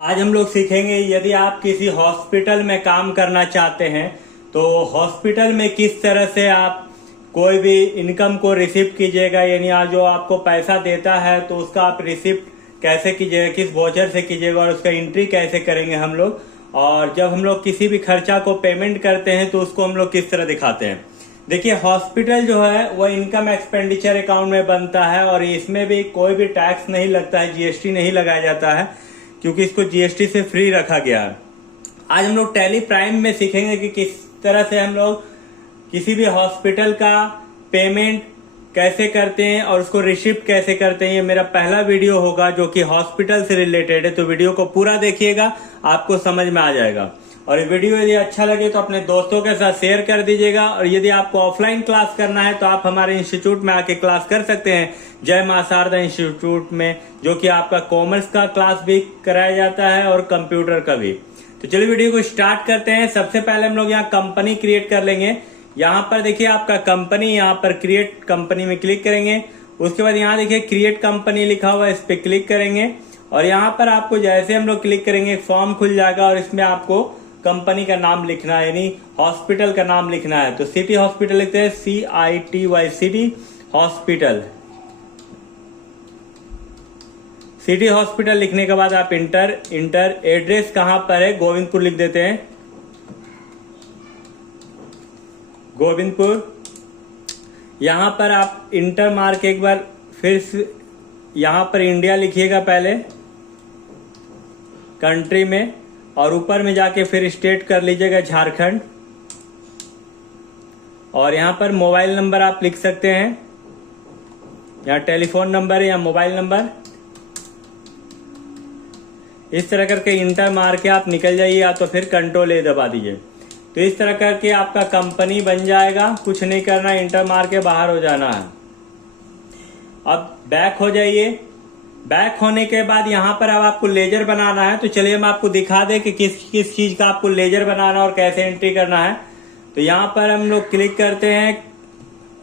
आज हम लोग सीखेंगे यदि आप किसी हॉस्पिटल में काम करना चाहते हैं तो हॉस्पिटल में किस तरह से आप कोई भी इनकम को रिसीव कीजिएगा, यानी आज जो आपको पैसा देता है तो उसका आप रिसिप्ट कैसे कीजिएगा, किस वॉचर से कीजिएगा और उसका एंट्री कैसे करेंगे हम लोग। और जब हम लोग किसी भी खर्चा को पेमेंट करते हैं तो उसको हम लोग किस तरह दिखाते हैं। देखिए, हॉस्पिटल जो है वह इनकम एक्सपेंडिचर अकाउंट में बनता है और इसमें भी कोई भी टैक्स नहीं लगता है, जीएसटी नहीं लगाया जाता है क्योंकि इसको जीएसटी से फ्री रखा गया है। आज हम लोग टैली प्राइम में सीखेंगे कि किस तरह से हम लोग किसी भी हॉस्पिटल का पेमेंट कैसे करते हैं और उसको रिसिप्ट कैसे करते हैं। ये मेरा पहला वीडियो होगा जो कि हॉस्पिटल से रिलेटेड है, तो वीडियो को पूरा देखिएगा, आपको समझ में आ जाएगा। और ये वीडियो यदि अच्छा लगे तो अपने दोस्तों के साथ शेयर कर दीजिएगा। और यदि आपको ऑफलाइन क्लास करना है तो आप हमारे इंस्टीट्यूट में आके क्लास कर सकते हैं, जय मां शारदा इंस्टीट्यूट में, जो कि आपका कॉमर्स का क्लास भी कराया जाता है और कंप्यूटर का भी। तो चलिए वीडियो को स्टार्ट करते हैं। सबसे पहले हम लोग यहाँ कंपनी क्रिएट कर लेंगे। यहाँ पर देखिए आपका कंपनी, यहाँ पर क्रिएट कंपनी में क्लिक करेंगे। उसके बाद यहाँ देखिए क्रिएट कंपनी लिखा हुआ है, इस पे क्लिक करेंगे और यहाँ पर आपको जैसे हम लोग क्लिक करेंगे एक फॉर्म खुल जाएगा और इसमें आपको कंपनी का नाम लिखना है, यानी हॉस्पिटल का नाम लिखना है। तो सिटी हॉस्पिटल लिखते हैं, CITY city hospital. City hospital लिखने के बाद आप इंटर एड्रेस कहां पर है, गोविंदपुर लिख देते हैं, गोविंदपुर। यहां पर आप इंटर मार के एक बार फिर यहां पर इंडिया लिखिएगा पहले कंट्री में, और ऊपर में जाके फिर स्टेट कर लीजिएगा झारखंड। और यहां पर मोबाइल नंबर आप लिख सकते हैं, यहाँ टेलीफोन नंबर है या मोबाइल नंबर। इस तरह करके इंटर मार के आप निकल जाइए या तो फिर कंट्रोल ए दबा दीजिए। तो इस तरह करके आपका कंपनी बन जाएगा। कुछ नहीं करना, इंटर मार के बाहर हो जाना है। अब बैक हो जाइए। बैक होने के बाद यहाँ पर अब आपको लेजर बनाना है। तो चलिए हम आपको दिखा दें कि किस किस चीज का आपको लेजर बनाना और कैसे एंट्री करना है। तो यहाँ पर हम लोग क्लिक करते हैं।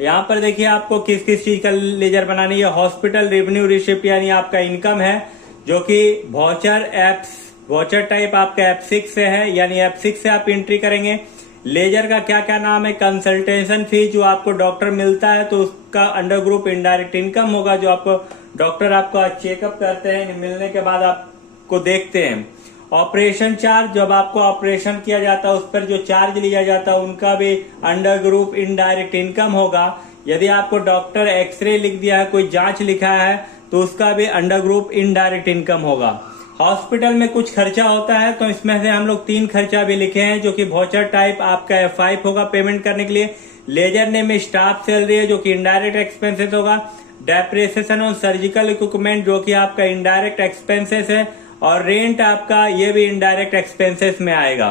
यहाँ पर देखिए आपको किस किस चीज का लेजर बनानी है। हॉस्पिटल रेवेन्यू रिसिप्ट यानी आपका इनकम है, जो कि वॉचर टाइप आपका F6 से है, यानी F6 से आप एंट्री करेंगे। लेजर का क्या क्या नाम है, कंसल्टेशन फी जो आपको डॉक्टर मिलता है तो उसका अंडर ग्रुप इनडायरेक्ट इनकम होगा, जो आपको डॉक्टर आपको चेकअप करते हैं, मिलने के बाद आपको देखते हैं। ऑपरेशन चार्ज, जब आपको ऑपरेशन किया जाता है उस पर जो चार्ज लिया जाता है उनका भी अंडर ग्रुप इनडायरेक्ट इनकम होगा। यदि आपको डॉक्टर एक्सरे लिख दिया है, कोई जांच लिखा है तो उसका भी अंडर ग्रुप इनडायरेक्ट इनकम होगा। हॉस्पिटल में कुछ खर्चा होता है तो इसमें से हम लोग 3 खर्चा भी लिखे हैं, जो कि वॉचर टाइप आपका F5 होगा पेमेंट करने के लिए। लेजर नेम में स्टाफ सैलरी है जो कि इनडायरेक्ट एक्सपेंसेस होगा। डेप्रिसिएशन ऑन सर्जिकल इक्विपमेंट जो कि आपका इनडायरेक्ट एक्सपेंसेस है। और रेंट आपका ये भी इनडायरेक्ट एक्सपेंसेस में आएगा।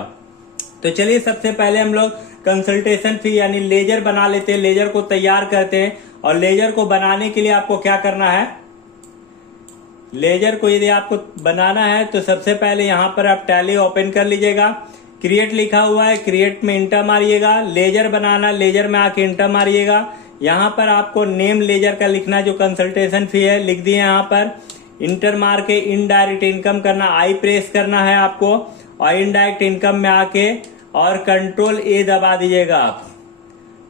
तो चलिए सबसे पहले हम लोग कंसल्टेशन फी यानी लेजर बना लेते हैं, लेजर को तैयार करते हैं। और लेजर को बनाने के लिए आपको क्या करना है, लेजर को यदि आपको बनाना है तो सबसे पहले यहाँ पर आप टैली ओपन कर लीजिएगा। क्रिएट लिखा हुआ है, क्रिएट में इंटर मारिएगा। लेजर बनाना, लेजर में आके इंटर मारिएगा। यहाँ पर आपको नेम लेजर का लिखना, जो कंसल्टेशन फी है लिख दिए यहाँ पर। इंटर मार के इनडायरेक्ट इनकम करना, आई प्रेस करना है आपको और इनडायरेक्ट इनकम में आके और कंट्रोल ए दबा दीजिएगा आप।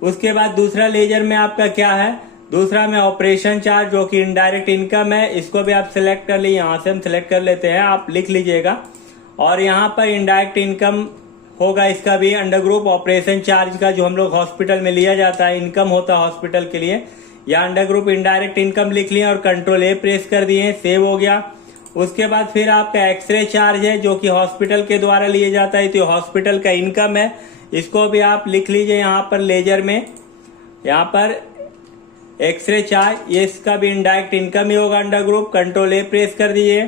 उसके बाद दूसरा लेजर में आपका क्या है, दूसरा में ऑपरेशन चार्ज जो कि इनडायरेक्ट इनकम है, इसको भी आप सिलेक्ट कर लीजिए। यहाँ से हम सिलेक्ट कर लेते हैं, आप लिख लीजिएगा। और यहाँ पर इनडायरेक्ट इनकम होगा, इसका भी अंडर ग्रुप ऑपरेशन चार्ज का जो हम लोग हॉस्पिटल में लिया जाता है, इनकम होता है हॉस्पिटल के लिए। या अंडर ग्रुप इनडायरेक्ट इनकम लिख लिया और कंट्रोल ए प्रेस कर दिए, सेव हो गया। उसके बाद फिर आपका एक्सरे चार्ज है जो कि हॉस्पिटल के द्वारा लिया जाता है, तो हॉस्पिटल का इनकम है, इसको भी आप लिख लीजिए यहाँ पर लेजर में। यहाँ पर एक्सरे चार्ज, ये इसका भी इनडायरेक्ट इनकम ही होगा, under group control A press कर दीजिए।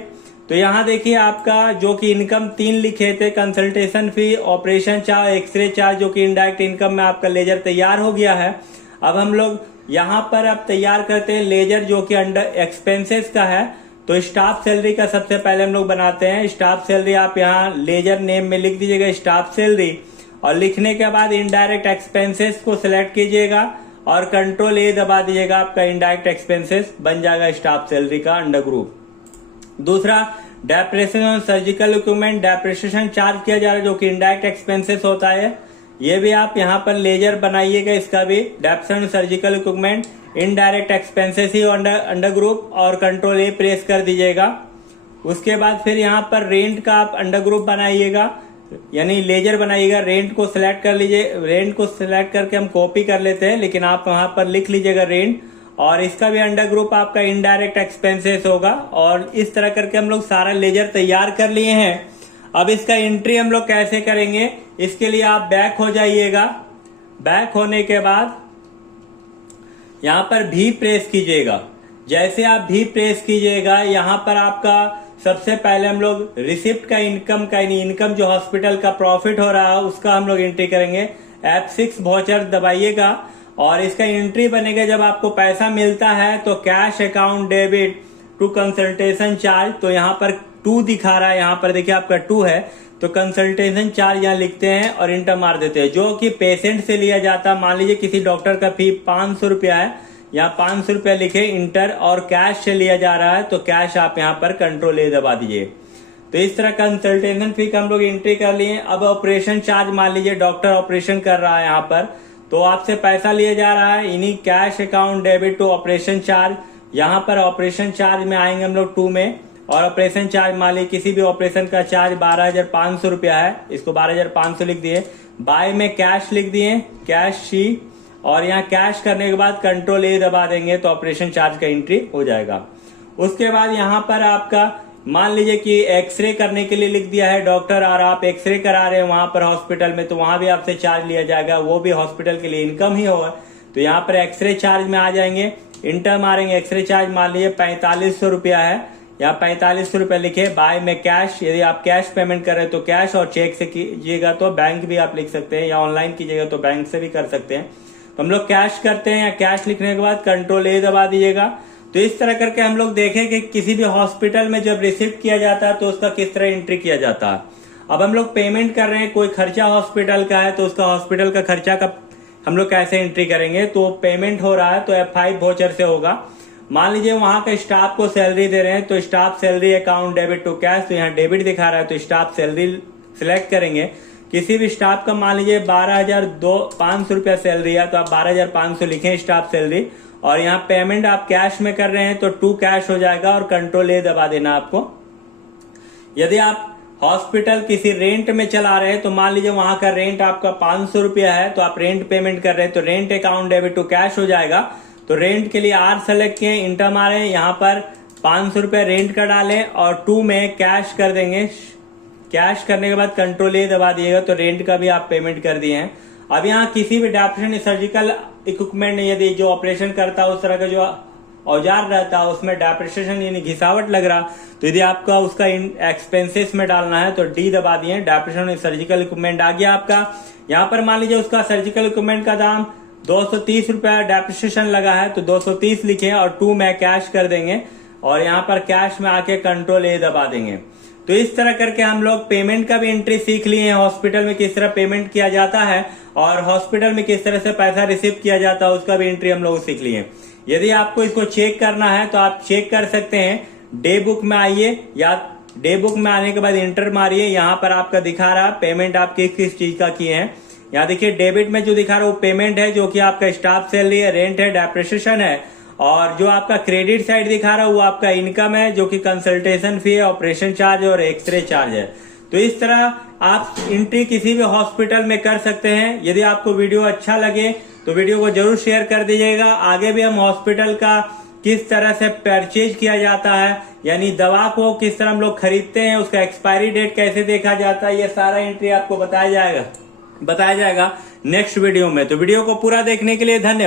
तो यहाँ देखिए आपका जो कि इनकम 3 लिखे थे, कंसल्टेशन फी, ऑपरेशन चार्ज, एक्सरे चार्ज जो कि इनडायरेक्ट इनकम में आपका लेजर तैयार हो गया है। अब हम लोग यहाँ पर अब तैयार करते हैं लेजर जो कि अंडर एक्सपेंसेस का है। तो स्टाफ सैलरी का सबसे पहले हम लोग बनाते हैं। स्टाफ सैलरी आप यहाँ लेजर नेम में लिख दीजिएगा स्टाफ सैलरी, और लिखने के बाद इनडायरेक्ट एक्सपेंसेस को सिलेक्ट कीजिएगा और कंट्रोल ए दबा दीजिएगा, आपका इनडायरेक्ट एक्सपेंसेस बन जाएगा स्टाफ सैलरी का अंडर ग्रुप। दूसरा depreciation surgical equipment depreciation charge किया जा रहा है जो कि इनडायरेक्ट एक्सपेंसेस होता है, ये भी आप यहाँ पर लेजर बनाइएगा। इसका भी depreciation surgical equipment indirect expenses ही अंडर ग्रुप और कंट्रोल ए प्रेस कर दीजिएगा। उसके बाद फिर यहाँ पर रेंट का आप अंडर ग्रुप बनाइएगा, यानी लेजर बनाइएगा। रेंट को सिलेक्ट कर लीजिए, रेंट को सिलेक्ट करके हम कॉपी कर लेते हैं, लेकिन आप वहां पर लिख लीजिएगा रेंट, और इसका भी अंडर ग्रुप आपका इनडायरेक्ट एक्सपेंसेस होगा। और इस तरह करके हम लोग सारा लेजर तैयार कर लिए हैं। अब इसका एंट्री हम लोग कैसे करेंगे, इसके लिए आप बैक हो जाइएगा। बैक होने के बाद यहाँ पर भी प्रेस कीजिएगा। जैसे आप भी प्रेस कीजिएगा, यहाँ पर आपका सबसे पहले हम लोग रिसिप्ट का इनकम जो हॉस्पिटल का प्रॉफिट हो रहा है उसका हम लोग एंट्री करेंगे। F6 वाउचर दबाइएगा और इसका एंट्री बनेगा जब आपको पैसा मिलता है तो cash account debit to consultation charge. तो यहाँ पर 2 दिखा रहा है, यहाँ पर देखिए आपका 2 है, तो कंसल्टेशन चार्ज यहाँ लिखते हैं और इंटर मार देते हैं, जो कि पेशेंट से लिया जाता है। मान लीजिए किसी डॉक्टर का फी 500 रुपया है, यहाँ 500 रुपया लिखे इंटर, और कैश से लिया जा रहा है तो कैश आप यहाँ पर कंट्रोल ए दबा दीजिए। तो इस तरह कंसल्टेशन फी का हम लोग एंट्री कर लिए। अब ऑपरेशन चार्ज, मान लीजिए डॉक्टर ऑपरेशन कर रहा है यहाँ पर, तो आपसे पैसा लिया जा रहा है, इन्हीं cash account debit to operation charge. यहाँ पर ऑपरेशन चार्ज में आएंगे हम लोग 2 में, और ऑपरेशन चार्ज मान लीजिए किसी भी ऑपरेशन का चार्ज 12,500 रुपया है, इसको 12,500 लिख दिए। बाय में कैश लिख दिए, कैश शी, और यहाँ कैश करने के बाद कंट्रोल ए दबा देंगे तो ऑपरेशन चार्ज का एंट्री हो जाएगा। उसके बाद यहाँ पर आपका मान लीजिए कि एक्सरे करने के लिए लिख दिया है डॉक्टर, और आप एक्सरे करा रहे हैं वहां पर हॉस्पिटल में, तो वहां भी आपसे चार्ज लिया जाएगा, वो भी हॉस्पिटल के लिए इनकम ही होगा। तो यहाँ पर एक्सरे चार्ज में आ जाएंगे, इंटर मारेंगे। एक्सरे चार्ज मान लीजिए 4500 रुपया है, यहाँ 4500 रुपया लिखे। बाय में कैश, यदि आप कैश पेमेंट कर रहे हैं तो कैश, और चेक से कीजिएगा तो बैंक भी आप लिख सकते हैं, या ऑनलाइन कीजिएगा तो बैंक से भी कर सकते हैं। तो हम लोग कैश करते हैं, या कैश लिखने के बाद कंट्रोल ए दबा दीजिएगा। तो इस तरह करके हम लोग देखें कि किसी भी हॉस्पिटल में जब रिसिप्ट किया जाता है तो उसका किस तरह एंट्री किया जाता है। अब हम लोग पेमेंट कर रहे हैं, कोई खर्चा हॉस्पिटल का है तो उसका हॉस्पिटल का खर्चा का हम लोग कैसे एंट्री करेंगे। तो पेमेंट हो रहा है तो F5 वाउचर से होगा। मान लीजिए वहां का स्टाफ को सैलरी दे रहे हैं, तो staff salary account debit to cash, तो यहाँ डेबिट दिखा रहा है तो स्टाफ सैलरी सिलेक्ट करेंगे। किसी भी स्टाफ का मान लीजिए 12,500 रुपया सैलरी है, तो आप 12,500 लिखें स्टाफ सैलरी, और यहाँ पेमेंट आप कैश में कर रहे हैं तो 2 कैश हो जाएगा, और कंट्रोल ए दबा देना आपको। यदि आप हॉस्पिटल किसी रेंट में चला रहे हैं, तो मान लीजिए वहां का रेंट आपका 500 रुपया है, तो आप रेंट पेमेंट कर रहे हैं तो rent account debit to cash हो जाएगा। तो रेंट के लिए R सेलेक्ट किए, इंटर मारे, यहाँ पर 500 रुपया रेंट का डालें और 2 में कैश कर देंगे। कैश करने के बाद कंट्रोल ए दबा दिएगा तो रेंट का भी आप पेमेंट कर दिए हैं। अब यहाँ किसी भी डेप्रिसिएशन सर्जिकल इक्विपमेंट, यदि जो ऑपरेशन करता है उस तरह का जो औजार रहता है उसमें डेप्रिसिएशन यानी घिसावट लग रहा, तो यदि आपका उसका एक्सपेंसेस में डालना है तो डी दबा दिए, डेप्रिसिएशन सर्जिकल इक्विपमेंट आ गया आपका। यहाँ पर मान लीजिए उसका सर्जिकल इक्विपमेंट का दाम 230 रुपया डेप्रिसिएशन लगा है, तो 230 लिखें और 2 में कैश कर देंगे, और यहाँ पर कैश में आके कंट्रोल ए दबा देंगे। तो इस तरह करके हम लोग पेमेंट का भी एंट्री सीख लिए हैं, हॉस्पिटल में किस तरह पेमेंट किया जाता है और हॉस्पिटल में किस तरह से पैसा रिसीव किया जाता है उसका भी एंट्री हम लोग सीख लिए। यदि आपको इसको चेक करना है तो आप चेक कर सकते हैं, डे बुक में आइए, या डे बुक में आने के बाद इंटर मारिए, यहाँ पर आपका दिखा रहा पेमेंट आप किस किस चीज का किए हैं। यहाँ देखिए डेबिट में जो दिखा रहा है वो पेमेंट है, जो कि आपका स्टाफ सैलरी है, रेंट है, डेप्रिसिएशन है, और जो आपका क्रेडिट साइड दिखा रहा है वो आपका इनकम है, जो कि कंसल्टेशन फी है, ऑपरेशन चार्ज और एक्सरे चार्ज है। तो इस तरह आप एंट्री किसी भी हॉस्पिटल में कर सकते हैं। यदि आपको वीडियो अच्छा लगे तो वीडियो को जरूर शेयर कर दीजिएगा। आगे भी हम हॉस्पिटल का किस तरह से परचेज किया जाता है, यानी दवा को किस तरह हम लोग खरीदते हैं, उसका एक्सपायरी डेट कैसे देखा जाता है, ये सारा एंट्री आपको बताया जाएगा नेक्स्ट वीडियो में। तो वीडियो को पूरा देखने के लिए धन्यवाद।